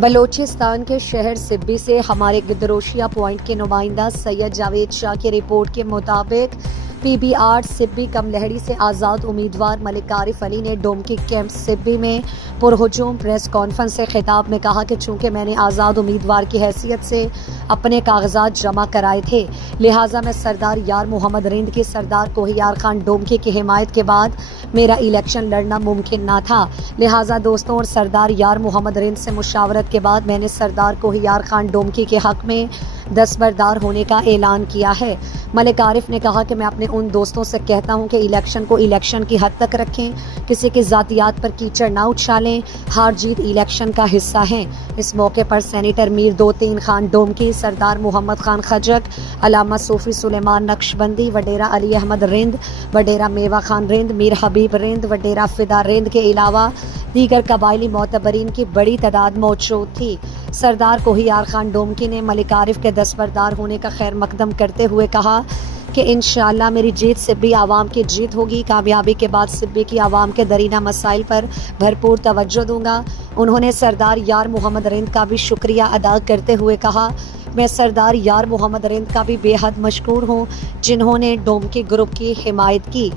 بلوچستان کے شہر سبی سے ہمارے گدروشیا پوائنٹ کے نمائندہ سید جاوید شاہ کی رپورٹ کے مطابق پی بی آر سبی کم لہڑی سے آزاد امیدوار ملک عارف علی نے ڈومکی کیمپ سبی میں پرہجوم پریس کانفرنس سے خطاب میں کہا کہ چونکہ میں نے آزاد امیدوار کی حیثیت سے اپنے کاغذات جمع کرائے تھے، لہٰذا میں سردار یار محمد رند کی سردار کوہیار خان ڈومکی کی حمایت کے بعد میرا الیکشن لڑنا ممکن نہ تھا، لہٰذا دوستوں اور سردار یار محمد رند سے مشاورت کے بعد میں نے سردار کوہیار خان ڈومکی کے حق میں دستبردار ہونے کا اعلان کیا ہے۔ ملک عارف نے کہا کہ میں اپنے ان دوستوں سے کہتا ہوں کہ الیکشن کو الیکشن کی حد تک رکھیں، کسی کی ذاتیات پر کیچڑ نہ اچھالیں، ہار جیت الیکشن کا حصہ ہیں۔ اس موقع پر سینیٹر میر دوتین خان ڈومکی، سردار محمد خان خجک، علامہ صوفی سلیمان نقشبندی، وڈیرہ علی احمد رند، وڈیرہ میوہ خان رند، میر حبیب رند، وڈیرہ فدا رند کے علاوہ دیگر قبائلی معتبرین کی بڑی تعداد موجود تھی۔ سردار کوہیار خان ڈومکی نے ملک عارف کے دستبردار ہونے کا خیر مقدم کرتے ہوئے کہا کہ انشاءاللہ میری جیت سبی عوام کی جیت ہوگی۔ کامیابی کے بعد سبی کی عوام کے درینہ مسائل پر بھرپور توجہ دوں گا۔ انہوں نے سردار یار محمد رند کا بھی شکریہ ادا کرتے ہوئے کہا میں سردار یار محمد رند کا بھی بے حد مشکور ہوں جنہوں نے ڈومکی گروپ کی حمایت کی۔